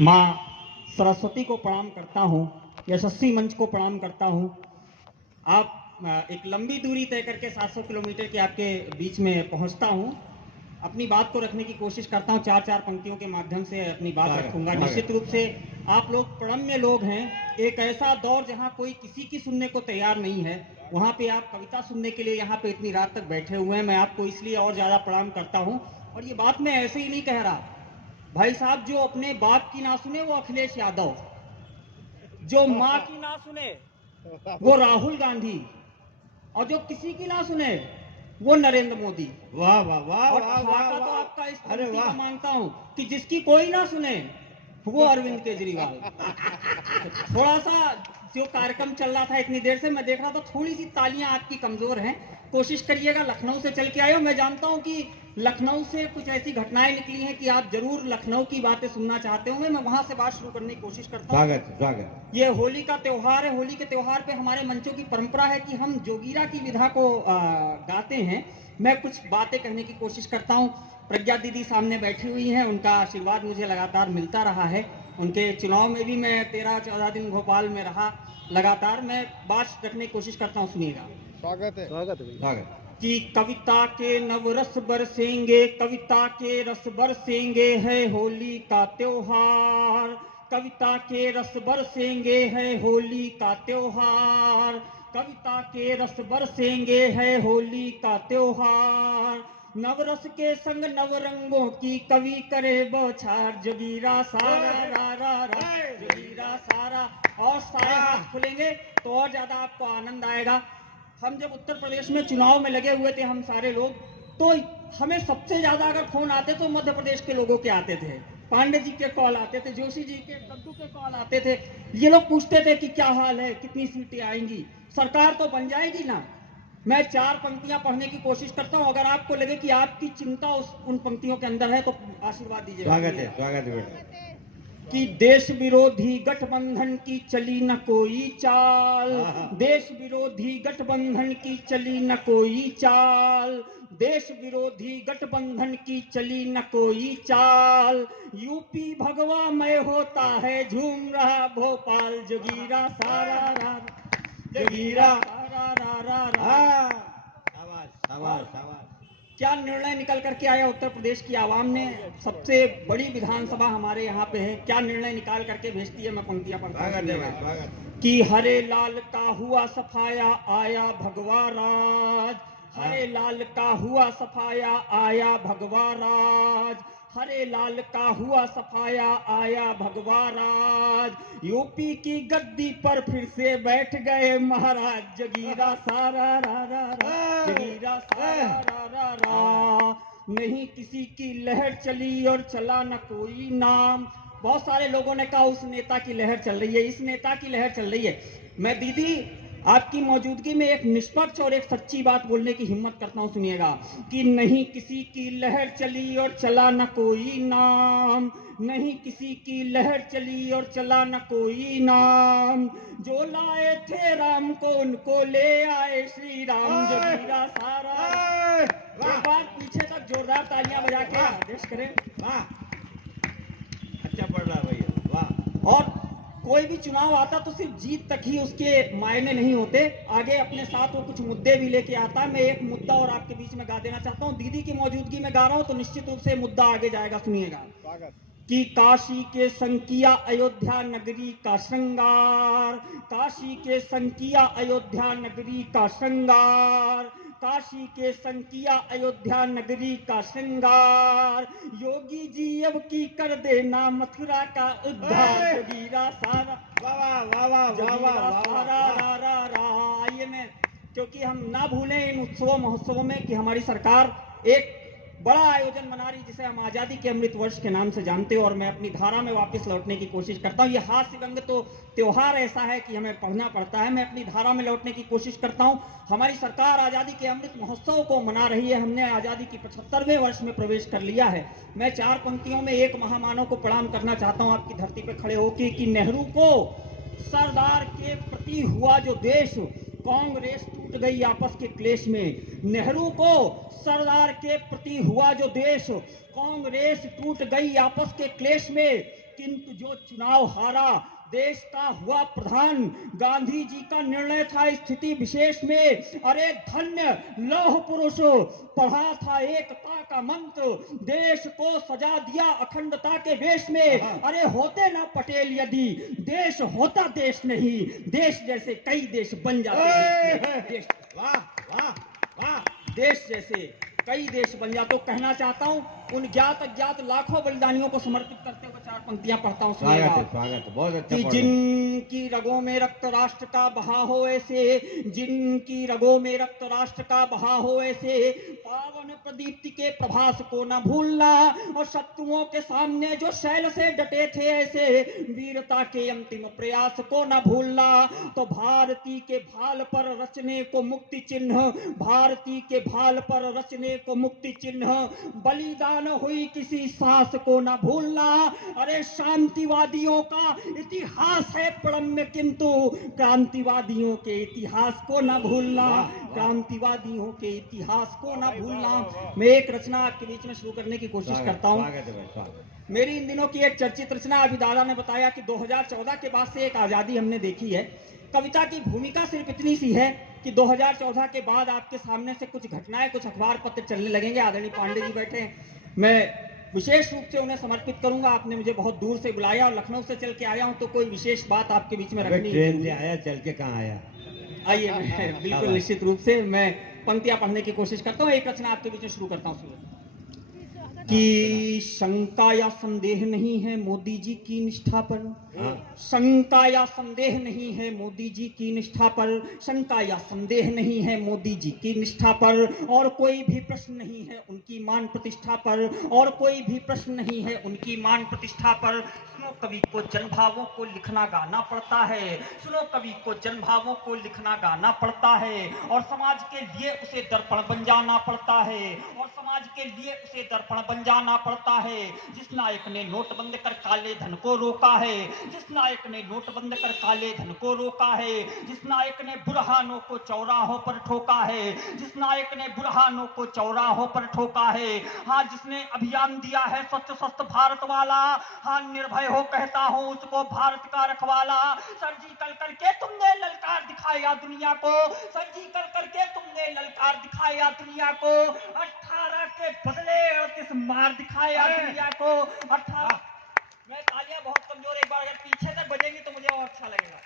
माँ सरस्वती को प्रणाम करता हूँ, यशस्वी मंच को प्रणाम करता हूँ। आप एक लंबी दूरी तय करके 700 किलोमीटर के आपके बीच में पहुँचता हूँ। अपनी बात को रखने की कोशिश करता हूँ, चार चार पंक्तियों के माध्यम से अपनी बात रखूंगा। निश्चित रूप से आप लोग प्रणम्य लोग हैं। एक ऐसा दौर जहाँ कोई किसी की सुनने को तैयार नहीं है, वहाँ पे आप कविता सुनने के लिए यहाँ पे इतनी रात तक बैठे हुए हैं। मैं आपको इसलिए और ज़्यादा प्रणाम करता हूँ। और ये बात मैं ऐसे ही नहीं कह रहा भाई साहब। जो अपने बाप की ना सुने वो अखिलेश यादव, जो माँ की ना सुने वो राहुल गांधी, और जो किसी की ना सुने वो नरेंद्र मोदी। वाह वाह वाह और वाह ठाका वाह तो वाह। आपका इस अरे पंक्ति वाह। का मानता हूं कि जिसकी कोई ना सुने वो अरविंद केजरीवाल। थोड़ा सा जो कार्यक्रम चल रहा था इतनी देर से मैं देख रहा था, थोड़ी सी तालियां आपकी कमजोर हैं। कोशिश करिएगा, लखनऊ से चल के आए हो। मैं जानता हूं कि लखनऊ से कुछ ऐसी घटनाएं निकली हैं कि आप जरूर लखनऊ की बातें सुनना चाहते होंगे। मैं वहां से बात शुरू करने की कोशिश करता हूँ। स्वागत स्वागत। ये होली का त्योहार है। होली के त्योहार पे हमारे मंचों की परंपरा है कि हम जोगीरा की विधा को गाते हैं। मैं कुछ बातें कहने की कोशिश करता हूँ। प्रज्ञा दीदी सामने बैठी हुई हैं, उनका आशीर्वाद मुझे लगातार मिलता रहा है। उनके चुनाव में भी मैं 13-14 दिन भोपाल में रहा लगातार। मैं बात रखने की कोशिश करता हूँ, सुनिएगा। स्वागत है स्वागत। कि कविता के नवरस बरसेंगे, कविता के रस बरसेंगे, है होली का त्योहार। कविता के रस बरसेंगे, है होली का त्योहार। कविता के रस बरसेंगे, है होली का त्योहार। नवरस के संग नवरंगों की कवि करे बौछार। जोगीरा सारा रा रा रा, जोगीरा सारा। और सारे हाथ खुलेंगे तो और ज्यादा आपको आनंद आएगा। हम जब उत्तर प्रदेश में चुनाव में लगे हुए थे, हम सारे लोग, तो हमें सबसे ज्यादा अगर फोन आते तो मध्य प्रदेश के लोगों के आते थे। पांडे जी के कॉल आते थे, जोशी जी के, कद्दू के कॉल आते थे। ये लोग पूछते थे कि क्या हाल है, कितनी सीटें आएंगी, सरकार तो बन जाएगी ना। मैं चार पंक्तियां पढ़ने की कोशिश करता हूं, अगर आपको लगे कि आपकी चिंता उन पंक्तियों के अंदर है तो आशीर्वाद दीजिए। स्वागत है। कि देश विरोधी गठबंधन की चली न कोई चाल। देश विरोधी गठबंधन की चली न कोई चाल। देश विरोधी गठबंधन की चली न कोई चाल। यूपी भगवा में होता है झूम रहा भोपाल। जोगीरा सारा रा, जोगीरा सारा रा रा रा। क्या निर्णय निकल करके आया उत्तर प्रदेश की आवाम ने। सबसे बड़ी विधानसभा हमारे यहाँ पे है। क्या निर्णय निकाल करके भेजती है, मैं पंक्तियां पढ़ता हूं कि हरे लाल का हुआ सफाया आया भगवा राज। हरे लाल का हुआ सफाया आया भगवा राज। हरे लाल का हुआ सफाया आया भगवा राज। यूपी की गद्दी पर फिर से बैठ गए महाराज। जोगीरा सारा रा रा रा, जोगीरा सारा रा रा रा। नहीं किसी की लहर चली और चला न कोई नाम। बहुत सारे लोगों ने कहा उस नेता की लहर चल रही है, इस नेता की लहर चल रही है। मैं दीदी आपकी मौजूदगी में एक निष्पक्ष और एक सच्ची बात बोलने की हिम्मत करता हूं, सुनिएगा। कि नहीं किसी की लहर चली और चला न कोई नाम। नहीं किसी की लहर चली और चला न कोई नाम। जो लाए थे राम को उनको ले आए श्री राम। जोगीरा सारा। एक बार पीछे तक जोरदार तालियां बजा के आदेश करें। अच्छा पढ़ रहा भैया, वाह। और कोई भी चुनाव आता तो सिर्फ जीत तक ही उसके मायने नहीं होते, आगे अपने साथ वो कुछ मुद्दे भी लेके आता है। मैं एक मुद्दा और आपके बीच में गा देना चाहता हूँ। दीदी की मौजूदगी में गा रहा हूँ तो निश्चित रूप से मुद्दा आगे जाएगा, सुनिएगा। कि काशी के संकिया अयोध्या नगरी का श्रृंगार। काशी के संकिया अयोध्या नगरी का श्रृंगार। काशी के संकिया अयोध्या नगरी का श्रृंगार। योगी जी अब की कर देना मथुरा का उद्धार। जोगीरा सारा जोगीरा सारा रा रा रा। आइए, मैं क्योंकि हम ना भूलें इन उत्सवों महोत्सवों में कि हमारी सरकार एक बड़ा आयोजन बना रही जिसे हम आजादी के अमृत वर्ष के नाम से जानते हो। और मैं अपनी धारा में वापस लौटने की कोशिश करता हूँ। ये हास्य रंग तो त्योहार ऐसा है कि हमें पढ़ना पड़ता है। मैं अपनी धारा में लौटने की कोशिश करता हूँ। हमारी सरकार आजादी के अमृत महोत्सव को मना रही है। हमने आजादी की 75वें वर्ष में प्रवेश कर लिया है। मैं चार पंक्तियों में एक महामानव को प्रणाम करना चाहता हूँ आपकी धरती पर खड़े होकर कि नेहरू को सरदार के प्रति हुआ जो देश, कांग्रेस टूट गई आपस के क्लेश में। नेहरू को सरदार के प्रति हुआ जो देश, कांग्रेस टूट गई आपस के क्लेश में। किंतु जो चुनाव हारा, देश का हुआ प्रधान, गांधी जी का निर्णय था स्थिति विशेष में, अरे धन्य लौह पुरुष, पढ़ा था एकता का मंत्र, देश को सजा दिया अखंडता के वेश में। अरे होते ना पटेल यदि देश होता देश नहीं, देश जैसे कई देश बन जाते। देश, वाह वाह वाह, देश जैसे कई देश बन जाते। तो कहना चाहता हूं उन ज्ञात अज्ञात लाखों बलिदानियों को समर्पित करते हुए 4 पंक्तियां पढ़ता हूं, सुनिएगा। स्वागत है, बहुत अच्छा कि पढ़ रहे हैं। जिनकी रगों में रक्त राष्ट्र का बहा हो ऐसे, जिनकी रगों में रक्त राष्ट्र का बहा हो ऐसे, पावन प्रदीप्ति के प्रभास को न भूलना, और शत्रुओं के सामने जो शैल से डटे थे ऐसे, वीरता के अंतिम प्रयास को न भूलना। तो भारती के भाल पर रचने को मुक्ति चिन्ह, भारती के भाल पर रचने को मुक्ति चिन्ह, बलिदान हुई किसी सास को न भूलना। अरे शांतिवादियों का इतिहास है प्रणम्य, किंतु क्रांतिवादियों के इतिहास को न भूलना, क्रांतिवादियों के इतिहास को न भूलना। मैं एक रचना आपके बीच में शुरू करने की कोशिश करता हूं। स्वागत है भाई, स्वागत। मेरी इन दिनों की एक चर्चित रचना, अभी दादा ने बताया कि 2014 के बाद से एक आजादी हमने देखी है। कविता की भूमिका सिर्फ इतनी सी है कि 2014 के बाद आपके सामने से कुछ घटनाएं, कुछ अखबार पत्र चलने लगेंगे। आदरणीय पांडे जी बैठे हैं, मैं विशेष रूप से उन्हें समर्पित करूंगा। आपने मुझे बहुत दूर से बुलाया और लखनऊ से चल के आया हूं, तो कोई विशेष बात आपके बीच में रखनी। ट्रेन से आया, चल के कहाँ आया? आइए, मैं बिल्कुल निश्चित रूप से मैं पंक्तियां पढ़ने की कोशिश करता हूं। एक रचना आपके बीच में शुरू करता हूं कि शंका या संदेह नहीं है मोदी जी की निष्ठा पर, शंका या संदेह नहीं है मोदी जी की निष्ठा पर, शंका या संदेह नहीं है मोदी जी की निष्ठा पर, और कोई भी प्रश्न नहीं है उनकी मान प्रतिष्ठा पर, और कोई भी प्रश्न नहीं है उनकी मान प्रतिष्ठा पर। सुनो कवि को जनभावों को लिखना गाना पड़ता है, सुनो कवि को जनभावों को लिखना गाना पड़ता है, और समाज के लिए उसे दर्पण बन जाना पड़ता है, और समाज के लिए उसे दर्पण बन जाना पड़ता है। जिस नायक ने नोटबंद कर काले धन को रोका है, जिस नायक ने नोटबंद कर काले धन को रोका है, जिस नायक ने बुरहानों को चौराहों पर ठोका है, जिस नायक ने बुरहानों को चौराहों पर ठोका है, हाँ जिसने अभियान दिया है स्वच्छ स्वस्थ भारत वाला, हाँ निर्भय हो कहता हूं उसको भारत का रखवाला। सर्जिकल करके तुमने ललकार दिखाया दुनिया को, सर्जिकल करके तुमने ललकार दिखाया दुनिया को, 18 के बदले 38 मार दिखाया दुनिया को। 18 मैं तालियां बहुत कमजोर, एक बार अगर पीछे तक बजेंगी तो मुझे और अच्छा लगेगा।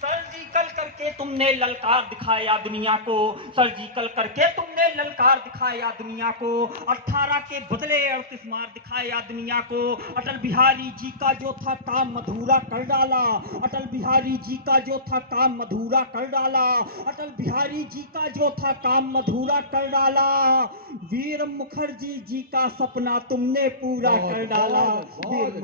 सर्जिकल करके तुमने ललकार दिखाया दुनिया को, सर्जिकल करके तुमने ललकार दिखाया दुनिया को, 18 के बदले 38 मार दिखाया दुनिया को। अटल बिहारी जी का जो था काम मधुरा कर डाला, अटल बिहारी जी का जो था काम मधुरा कर डाला, अटल बिहारी जी का जो था काम मधुरा कर डाला। वीर मुखर्जी जी का सपना तुमने पूरा कर डाला, बहुत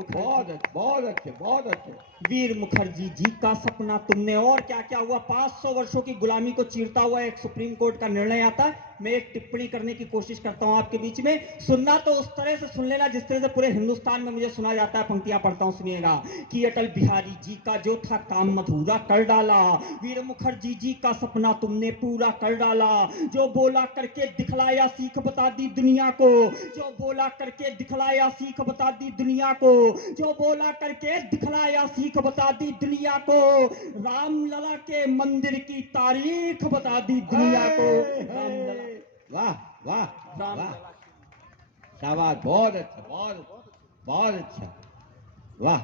अच्छे। वीर मुखर्जी जी का सपना तुमने। और क्या क्या हुआ, 500 वर्षों की गुलामी को चीरता हुआ एक सुप्रीम कोर्ट का निर्णय आता है। मैं एक टिप्पणी करने की कोशिश करता हूं आपके बीच में, सुनना तो उस तरह से सुन लेना जिस तरह से पूरे हिंदुस्तान में मुझे सुना जाता है। पंक्तियां पढ़ता हूं, सुनिएगा कि अटल बिहारी जी का जो था काम मधुरा कर डाला, वीर मुखर्जी जी का सपना तुमने पूरा कर डाला। जो बोला करके दिखलाया सीख बता दी दुनिया को, जो बोला करके दिखलाया सीख बता दी दुनिया को, जो बोला करके दिखलाया सीख बता दी दुनिया को। रामलला के मंदिर की तारीख बता दी दुनिया को। रामलला, वाह वाह राम वाह, शाबाश, बहुत अच्छा, वाह।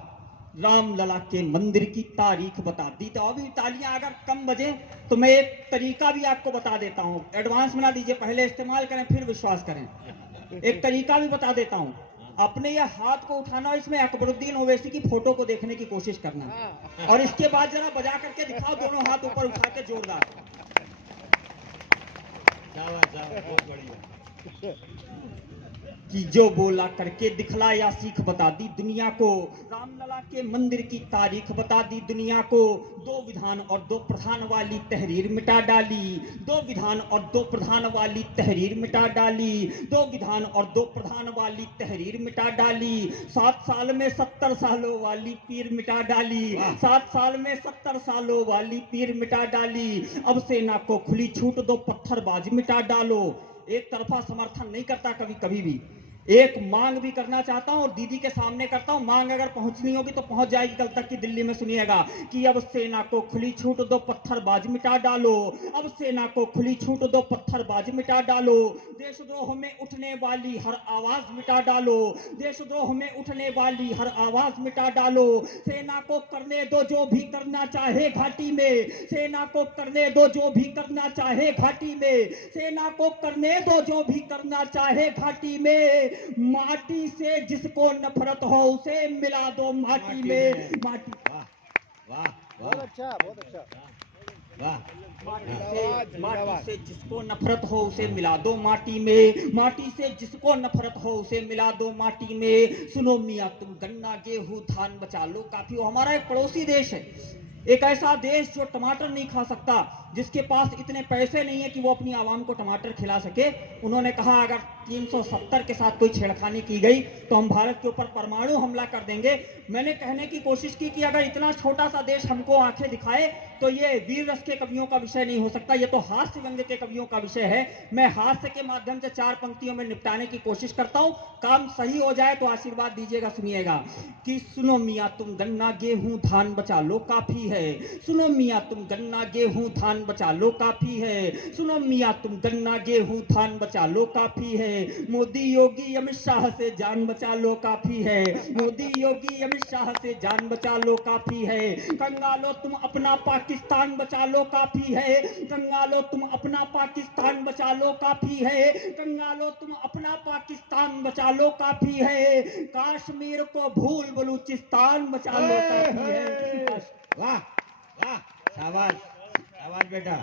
रामलला के मंदिर की तारीख बता दी। तो अभी तालियां अगर कम बजे तो मैं एक तरीका भी आपको बता देता हूं, एडवांस में ना दीजिए, पहले इस्तेमाल करें फिर विश्वास करें। एक तरीका भी बता देता हूं, अपने ये हाथ को उठाना और इसमें अकबरुद्दीन ओवैसी की फोटो को देखने की कोशिश करना, और इसके बाद जरा बजा करके दिखाओ दोनों हाथ ऊपर उठा के जोरदार। बहुत बढ़िया। कि जो बोला करके दिखलाया सीख बता दी दुनिया को, रामलला के मंदिर की तारीख बता दी दुनिया को। 2 विधान और 2 प्रधान वाली तहरीर मिटा डाली, 2 विधान और 2 प्रधान वाली तहरीर मिटा डाली, 2 विधान और 2 प्रधान वाली तहरीर मिटा डाली। 7 साल में 70 सालों वाली पीर मिटा डाली, 7 साल में 70 सालों वाली पीर मिटा डाली। अब सेना को खुली छूट दो, पत्थरबाज मिटा डालो। एक तरफा समर्थन नहीं करता कभी कभी भी, एक मांग भी करना चाहता हूं और दीदी के सामने करता हूं। मांग अगर पहुंचनी होगी तो पहुंच जाएगी कल तक की दिल्ली में। सुनिएगा कि अब सेना को खुली छूट दो, पत्थरबाज मिटा डालो। अब सेना को खुली छूट दो, पत्थरबाज मिटा डालो। देशद्रोह में उठने वाली हर आवाज मिटा डालो। देशद्रोह में उठने वाली हर आवाज मिटा डालो। सेना को करने दो जो भी करना चाहे घाटी में। सेना को करने दो जो भी करना चाहे घाटी में। सेना को करने दो जो भी करना चाहे घाटी में। माटी से जिसको नफरत हो उसे मिला दो माटी में। माटी वाह वाह बहुत वाह अच्छा, बहुत अच्छा। वाह। माटी से जिसको नफरत हो उसे मिला दो माटी में। माटी से जिसको नफरत हो उसे मिला दो माटी में। सुनो मियां तुम गन्ना गेहूं धान बचा लो काफी हो। हमारा एक पड़ोसी देश है, एक ऐसा देश जो टमाटर नहीं खा सकता, जिसके पास इतने पैसे नहीं है कि वो अपनी आवाम को टमाटर खिला सके। उन्होंने कहा अगर 370 के साथ कोई छेड़खानी की गई तो हम भारत के ऊपर परमाणु हमला कर देंगे। मैंने कहने की कोशिश की कि अगर इतना छोटा सा देश हमको आंखें दिखाए तो ये वीर रस के कवियों का विषय नहीं हो सकता, ये तो हास्य व्यंग के कवियों का विषय है। मैं हास्य के माध्यम से 4 पंक्तियों में निपटाने की कोशिश करता हूं। काम सही हो जाए तो आशीर्वाद दीजिएगा। सुनिएगा कि सुनो मियां तुम गन्ना गेहूं धान बचा लो काफी है। सुनो मियां तुम गन्ना गेहूं धान बचा लो काफी है। सुनो मियां तुम गन्ना गेहूं धान बचा लो काफी है। मोदी योगी अमित शाह से जान बचा लो काफी है। मोदी योगी अमित शाह से जान बचा लो काफी है। कंगालो तुम अपना पाकिस्तान बचा लो काफी है। कंगालो तुम अपना पाकिस्तान बचा लो काफी है। कंगालो तुम अपना पाकिस्तान बचा लो काफी है। कश्मीर को भूल बलूचिस्तान बचा लो काफी है। वाह वाह शाबाश शाबाश बेटा।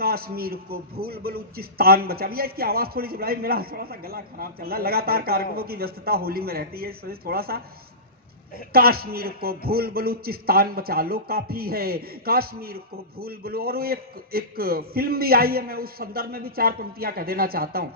कश्मीर को भूल बलूचिस्तान बचा। भैया इसकी आवाज थोड़ी सी बढ़ाई, मेरा थोड़ा सा गला खराब चल रहा है। लगातार कार्यक्रमों की व्यस्तता होली में रहती है, इसलिए थोड़ा सा। कश्मीर को भूल बलूचिस्तान बचा लो काफी है। कश्मीर को भूल बलू। और एक फिल्म भी आई है, मैं उस संदर्भ में भी 4 पंक्तियां कह देना चाहता हूं।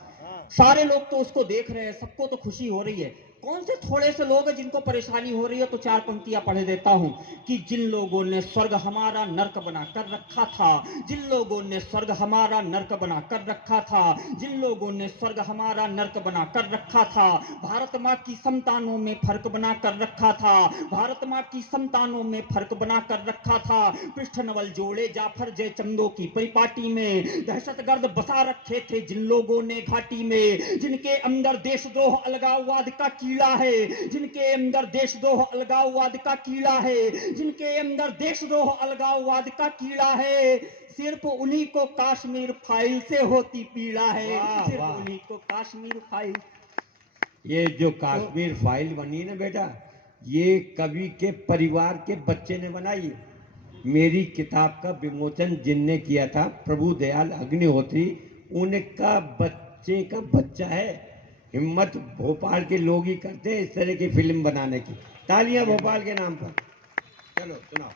सारे लोग तो उसको देख रहे हैं, सबको तो खुशी हो रही है। कौन से थोड़े से लोग हैं जिनको परेशानी हो रही है? तो 4 पंक्तियां पढ़ देता हूं कि जिन लोगों ने स्वर्ग हमारा नर्क बना कर रखा था। जिन लोगों ने स्वर्ग हमारा नर्क बना कर रखा था। जिन लोगों ने स्वर्ग हमारा नर्क बना कर रखा था। भारत माँ की संतानों में फर्क बना कर रखा था। भारत माँ की संतानों में फर्क बना कर रखा था। पृष्ठ नवल जोड़े जाफर जय चंदो की परिपाटी में। दहशतगर्द बसा रखे थे जिन लोगों ने घाटी में। जिनके अंदर देशद्रोह अलगाववाद का कीड़ा है। जिनके अंदर देशद्रोह अलगाववाद का कीड़ा है। जिनके अंदर देशद्रोह अलगाववाद का कीड़ा है। सिर्फ उन्हीं को कश्मीर फाइल से होती पीड़ा है। वाह, सिर्फ वाह। उन्हीं को कश्मीर फाइल। ये जो कश्मीर फाइल बनी ना बेटा, ये कवि के परिवार के बच्चे ने बनाई है। मेरी किताब का विमोचन जिनने किया था प्रभु दयाल अग्निहोत्री, उनका बच्चे का बच्चा है। हिम्मत भोपाल के लोग ही करते हैं इस तरह की फिल्म बनाने की। तालियां भोपाल के नाम पर। चलो सुनाओ।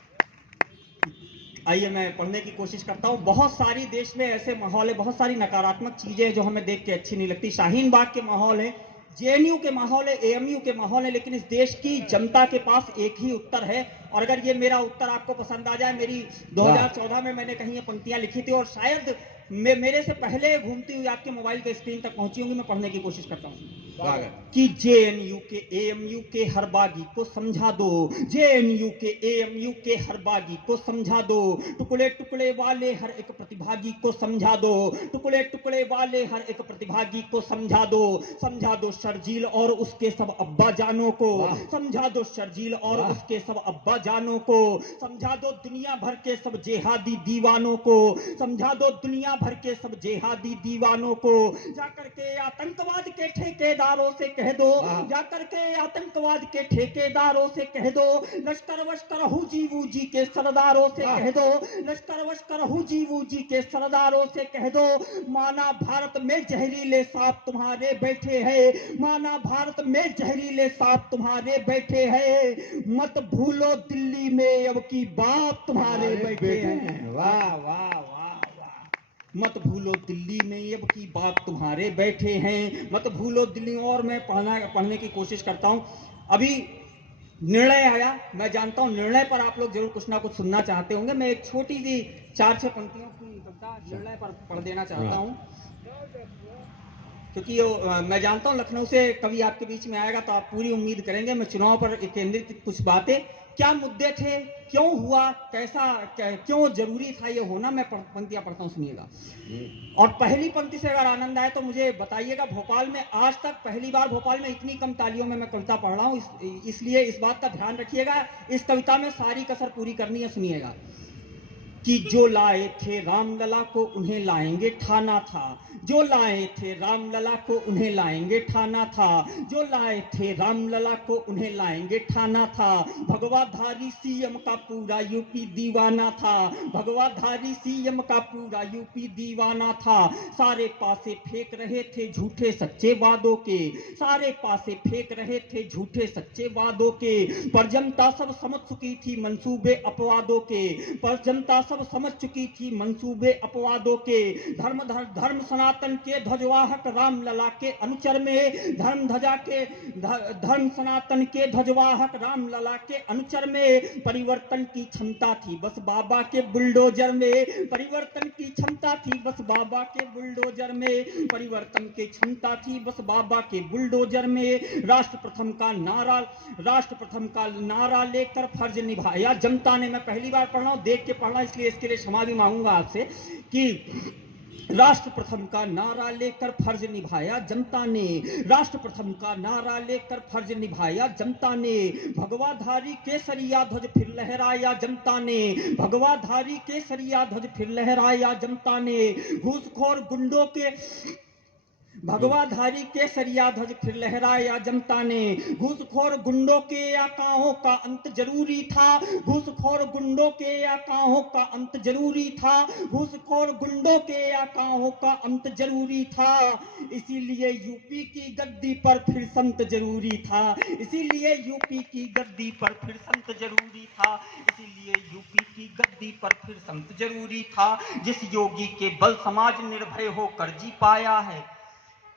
आइए मैं पढ़ने की कोशिश करता हूं। बहुत सारी देश में ऐसे माहौल है, बहुत सारी नकारात्मक चीजें हैं जो हमें देख के अच्छी नहीं लगती। शाहीन बाग के माहौल है, जेएनयू के माहौल है, एएमयू के माहौल है, लेकिन इस देश की जनता के पास एक ही उत्तर है। और अगर ये मेरा उत्तर आपको पसंद आ जाए, मेरी 2014 में मैंने कहीं ये पंक्तियां लिखी थी और शायद मेरे से पहले घूमती हुई आपके मोबाइल के स्क्रीन तक पहुंची होंगी। मैं पढ़ने की कोशिश करता हूं स्वागत। कि जेएनयू के एएमयू के हर बागी को समझा दो। जेएनयू के एएमयू के हर बागी को समझा दो। टुकड़े टुकड़े वाले हर एक प्रतिभागी को समझा दो। टुकड़े टुकड़े वाले हर एक प्रतिभागी को समझा दो। समझा दो शर्जील और उसके सब अब्बा जानों को। समझा दो शर्जील और उसके सब अब्बा जानों को। समझा दो दुनिया भर के सब जेहादी दीवानों को। समझा दो दुनिया भर के सब जेहादी दीवानों को। जाकर के आतंकवाद के ठेकेदारों से कह दो। जाकर के आतंकवाद के ठेकेदारों से कह दो। लश्कर वश्कर हुजी वूजी के सरदारों से कह दो। लश्कर वश्कर हुजी वूजी के सरदारों से कह दो। माना भारत में जहरीले सांप तुम्हारे बैठे हैं। माना भारत में जहरीले सांप तुम्हारे बैठे हैं। मत भूलो दिल्ली में अब की बात तुम्हारे बैठे हैं। वाह वाह वाह। मत भूलो दिल्ली में अब की बात तुम्हारे बैठे हैं। मत भूलो दिल्ली। और मैं पढ़ने की कोशिश करता हूं। अभी निर्णय आया, मैं जानता हूं निर्णय पर आप लोग जरूर कुछ ना कुछ सुनना चाहते होंगे। मैं एक छोटी सी 4-6 पंक्तियों की कविता निर्णय पर पढ़ देना चाहता हूं। क्योंकि मैं जानता हूं लखनऊ से कभी आपके बीच में आएगा तो आप पूरी उम्मीद करेंगे मैं चुनाव पर केंद्रित कुछ बातें, क्या मुद्दे थे, क्यों हुआ, क्यों जरूरी था ये होना, मैं पंक्तियां पढ़ता हूं, सुनिएगा। और पहली पंक्ति से अगर आनंद आए तो मुझे बताइएगा। भोपाल में आज तक पहली बार भोपाल में इतनी कम तालियों में मैं कविता पढ़ रहा हूं, इसलिए इस बात का ध्यान रखिएगा। इस कविता में सारी कसर पूरी करनी है, सुनिएगा। कि जो लाए थे रामलला को उन्हें लाएंगे ठाना था, जो लाए थे रामलला को उन्हें लाएंगे ठाना था, जो लाए थे रामलला को उन्हें लाएंगे ठाना था। भगवाधारी सीएम का पूरा यूपी दीवाना था, भगवाधारी सीएम का पूरा यूपी दीवाना था। सारे पासे फेंक रहे थे झूठे सच्चे वादों के, सारे पासे फेंक रहे थे झूठे सच्चे वादों के। पर जनता सब समझ चुकी थी मंसूबे अपवादों के, पर जनता सब समझ चुकी थी मंसूबे अपवादों के। धर्म सनातन के ध्वजवाहक रामलला के अनुचर में, धर्म सनातन के ध्वजवाहक रामलला के अनुचर में परिवर्तन की क्षमता थी बस बाबा के बुलडोजर में, परिवर्तन की क्षमता थी बस बाबा के बुलडोजर में, परिवर्तन की क्षमता थी बस बाबा के बुलडोजर में। राष्ट्र प्रथम का नारा लेकर फर्ज निभाया जनता ने, मैं पहली बार पढ़ रहा हूं, देख के पढ़ना, इसलिए इसके लिए क्षमा भी मांगूंगा आपसे, कि राष्ट्र प्रथम का नारा लेकर फर्ज निभाया जनता ने, राष्ट्र प्रथम का नारा लेकर फर्ज निभाया जनता ने। भगवाधारी केसरिया ध्वज फिर लहराया जनता ने, भगवाधारी केसरिया ध्वज फिर लहराया जनता ने। घूसखोर गुंडों के भगवाधारी केसरिया ध्वज फिर लहराया जनता ने। घूसखोर गुंडों के आकाओं का अंत जरूरी था, घूसखोर गुंडों के आकाओं का अंत जरूरी था, घूसखोर गुंडों के आकाओं का अंत जरूरी था। इसीलिए यूपी की गद्दी पर फिर संत जरूरी था, इसीलिए यूपी की गद्दी पर फिर संत जरूरी था, इसीलिए यूपी की गद्दी पर फिर संत जरूरी था। जिस योगी के बल समाज निर्भय होकर जी पाया है।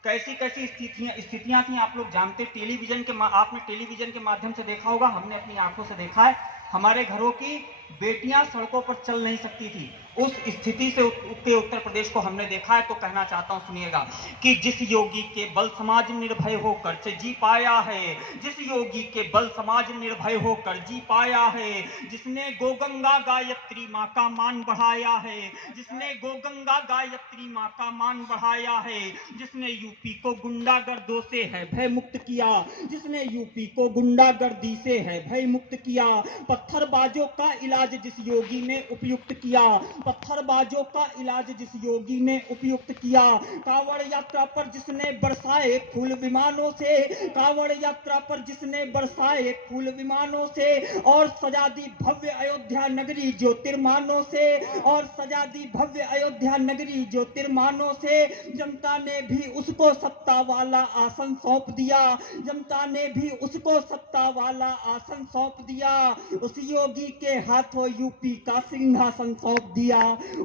कैसी कैसी स्थितियां थी आप लोग जानते, आपने टेलीविजन के माध्यम से देखा होगा, हमने अपनी आंखों से देखा है। हमारे घरों की बेटियां सड़कों पर चल नहीं सकती थी, उस स्थिति से उत्तर प्रदेश को हमने देखा है। तो कहना चाहता हूं, सुनिएगा, कि जिस योगी के बल समाज निर्भय होकर जी पाया है, जिस योगी के बल समाज निर्भय होकर जी पाया है, जिसने गोगंगा गायत्री मां का मान बढ़ाया है, जिसने गोगंगा गायत्री मां का मान बढ़ाया है, जिसने यूपी को गुंडागर्दों से है भय मुक्त किया, जिसने यूपी को गुंडागर्दी से है भय मुक्त किया। पत्थरबाजों का इलाज जिस योगी ने उपयुक्त किया, पत्थरबाजों का इलाज जिस योगी ने उपयुक्त किया। कांवड़ यात्रा पर जिसने बरसाए फूल विमानों से, कांवड़ यात्रा पर जिसने बरसाए फूल विमानों से, और सजा दी भव्य अयोध्या नगरी ज्योतिर्मानों से, और सजा दी भव्य अयोध्या नगरी ज्योतिर्मानों से। जनता ने भी उसको सत्ता वाला आसन सौंप दिया, जनता ने भी उसको सत्ता वाला आसन सौंप दिया। उस योगी के हाथों यूपी का सिंहासन सौंप दिया,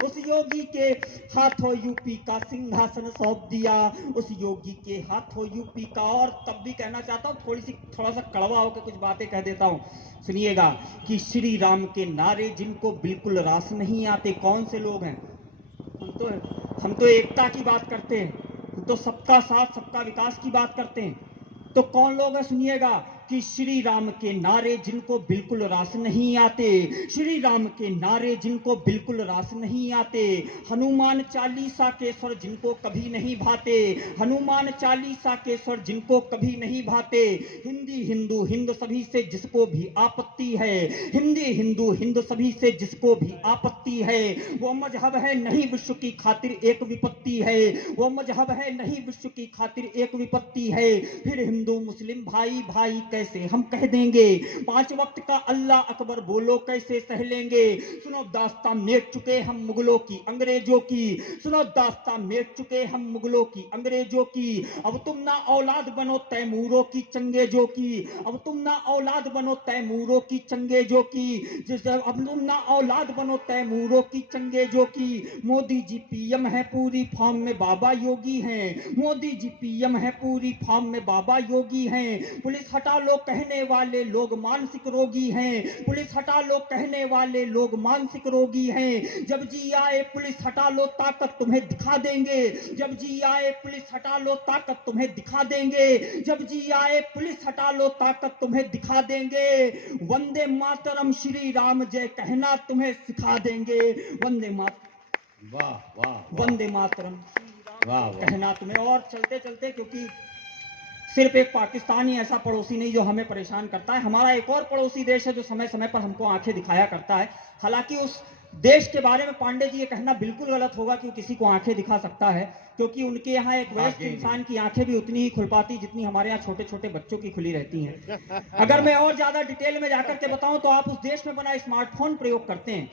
उस योगी के हाथों यूपी का सिंहासन सौंप दिया, उस योगी के हाथों यूपी का। और तब भी कहना चाहता हूं, थोड़ा सा कड़वा होकर कुछ बातें कह देता हूं, सुनिएगा, कि श्री राम के नारे जिनको बिल्कुल रास नहीं आते, कौन से लोग हैं? हम तो एकता की बात करते हैं, हम तो सबका साथ सबका विकास की बात करते हैं। तो कौन लोग हैं? सुनिएगा, कि श्री राम के नारे जिनको बिल्कुल रास नहीं आते, श्री राम के नारे जिनको बिल्कुल रास नहीं आते। हनुमान चालीसा के स्वर जिनको कभी नहीं भाते, हनुमान चालीसा के स्वर जिनको कभी नहीं भाते। हिंदी हिंदू हिंद सभी से जिसको भी आपत्ति है, हिंदी हिंदू हिंद सभी से जिसको भी आपत्ति है। वो मजहब है नहीं विश्व की खातिर एक विपत्ति है, वो मजहब है नहीं विश्व की खातिर एक विपत्ति है। फिर हिंदू मुस्लिम भाई भाई कैसे हम कह देंगे, 5 वक्त का अल्लाह अकबर बोलो कैसे सह लेंगे। सुनो दास्तां मेट चुके हम मुगलों की अंग्रेजों की, सुनो दास्तां मेट चुके हम मुगलों की अंग्रेजों की। अब तुम ना औलाद बनो तैमूरों की चंगेजों की, अब तुम ना औलाद बनो तैमूरों की चंगेजों की, अब तुम ना औलाद बनो तैमूरों की चंगेजों की। मोदी जी पीएम है पूरी फॉर्म में बाबा योगी हैं, मोदी जी पीएम है पूरी फॉर्म में बाबा योगी हैं। पुलिस हटा लो लो कहने वाले लोग मानसिक रोगी हैं, पुलिस हटा लो कहने वाले लोग मानसिक रोगी हैं। जब जी आए पुलिस हटा लो ताकत तुम्हें दिखा देंगे, जब जी आए पुलिस हटा लो ताकत तुम्हें दिखा देंगे, जब जी आए पुलिस हटा लो ताकत तुम्हें दिखा देंगे। वंदे मातरम श्री राम जय कहना तुम्हें सिखा देंगे। वंदे मातरम, वाह वाह वंदे मातरम वाह कहना तुम्हें। और चलते चलते, क्योंकि सिर्फ एक पाकिस्तान ही ऐसा पड़ोसी नहीं जो हमें परेशान करता है, हमारा एक और पड़ोसी देश है जो समय समय पर हमको आंखें दिखाया करता है। हालांकि उस देश के बारे में पांडे जी ये कहना बिल्कुल गलत होगा कि वो किसी को आंखें दिखा सकता है, क्योंकि उनके यहाँ एक वयस्क इंसान की आंखें भी उतनी ही खुल पाती जितनी हमारे यहाँ छोटे छोटे बच्चों की खुली रहती हैं। अगर मैं और ज्यादा डिटेल में जाकर के बताऊं तो आप उस देश में बना स्मार्टफोन प्रयोग करते हैं।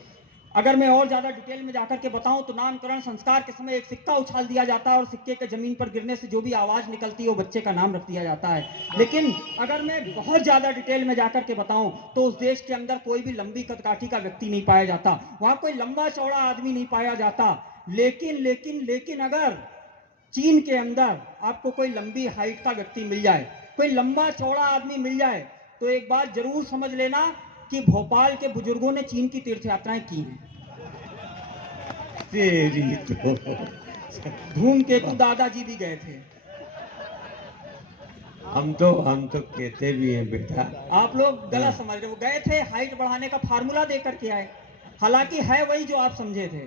अगर मैं और ज्यादा डिटेल में जाकर के बताऊं तो नामकरण संस्कार के समय एक सिक्का उछाल दिया जाता है और सिक्के के जमीन पर गिरने से जो भी आवाज निकलती है वो बच्चे का नाम रख दिया जाता है। लेकिन अगर मैं बहुत ज्यादा डिटेल में जाकर के बताऊं तो उस देश के अंदर कोई भी लंबी कदकाठी का व्यक्ति नहीं पाया जाता, वहां कोई लंबा चौड़ा आदमी नहीं पाया जाता। लेकिन लेकिन लेकिन अगर चीन के अंदर आपको कोई लंबी हाइट का व्यक्ति मिल जाए, कोई लंबा चौड़ा आदमी मिल जाए, तो एक बात जरूर समझ लेना कि भोपाल के बुजुर्गों ने चीन की तीर्थ यात्राएं की हैं। तेरी तो धूमकेतु दादाजी भी गए थे। हम तो कहते भी हैं बेटा। आप लोग गलत समझ रहे हो, गए थे हाइट बढ़ाने का फार्मूला देकर के आए, हालांकि है वही जो आप समझे थे।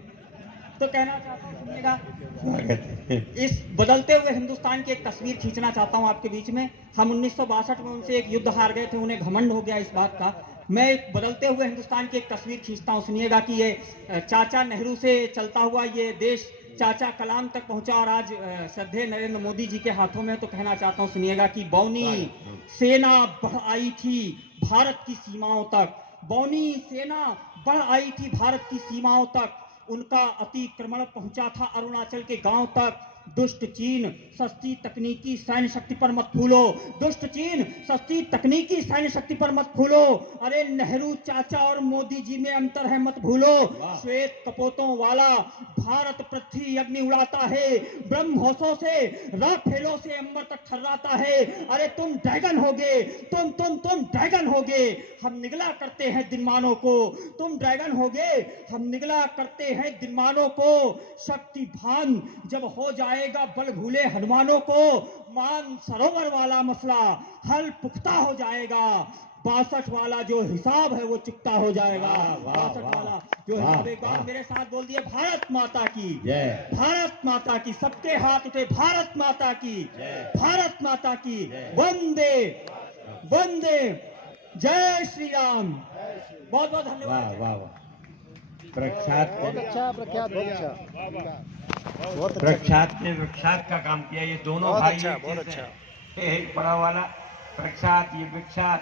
तो कहना चाहता हूं, सुनिएगा, स्वागत है। इस बदलते हुए हिंदुस्तान की एक तस्वीर खींचना चाहता हूं आपके बीच में। हम 1962 में उनसे एक युद्ध हार गए थे, उन्हें घमंड हो गया इस बात का। मैं एक बदलते हुए हिंदुस्तान की एक तस्वीर खींचता हूं, सुनिएगा कि ये चाचा नेहरू से चलता हुआ ये देश चाचा कलाम तक पहुंचा और आज श्रद्धेय नरेंद्र मोदी जी के हाथों में। तो कहना चाहता हूं, सुनिएगा कि बौनी सेना बढ़ आई थी भारत की सीमाओं तक, बौनी सेना बढ़ आई थी भारत की सीमाओं तक, उनका अतिक्रमण पहुंचा था अरुणाचल के गांव तक। दुष्ट चीन सस्ती तकनीकी सैन्य शक्ति पर मत फूलो, दुष्ट चीन सस्ती तकनीकी सैन्य शक्ति पर मत फूलो। अरे नेहरू चाचा और मोदी जी में अंतर है मत भूलो। श्वेत कपोतों वाला भारत पृथ्वी अग्नि उड़ाता है, ब्रह्मोसों से राफेलों से अंबर तक थर्राता है। अरे तुम ड्रैगन होगे, तुम ड्रैगन होगे, हम निगला करते हैं दिनमानों को, तुम ड्रैगन होगे, हम निगला करते हैं दिनमानों को। शक्ति भान जब हो जाएगा बल भूले हनुमानों को, मान सरोवर वाला मसला हल पुख्ता हो जाएगा, 62 वाला जो हिसाब है वो चुकता हो जाएगा। 62 वाला जो हिसाब, एक बार मेरे साथ बोल दिए, भारत माता की जय, भारत माता की, सबके हाथ उठे, भारत माता की जय, भारत माता की, वंदे वंदे, जय श्री राम। बहुत बहुत धन्यवाद। वाह वाह, प्रख्यात बहुत अच्छा, प्रख्यात, बहुत अच्छा, बहुत अच्छा, प्रख्यात ने विख्यात का काम किया। ये दोनों बहुत भाई अच्छा, एक बहुत जैसे अच्छा। हैं। एक बड़ा वाला प्रख्यात, ये विख्यात।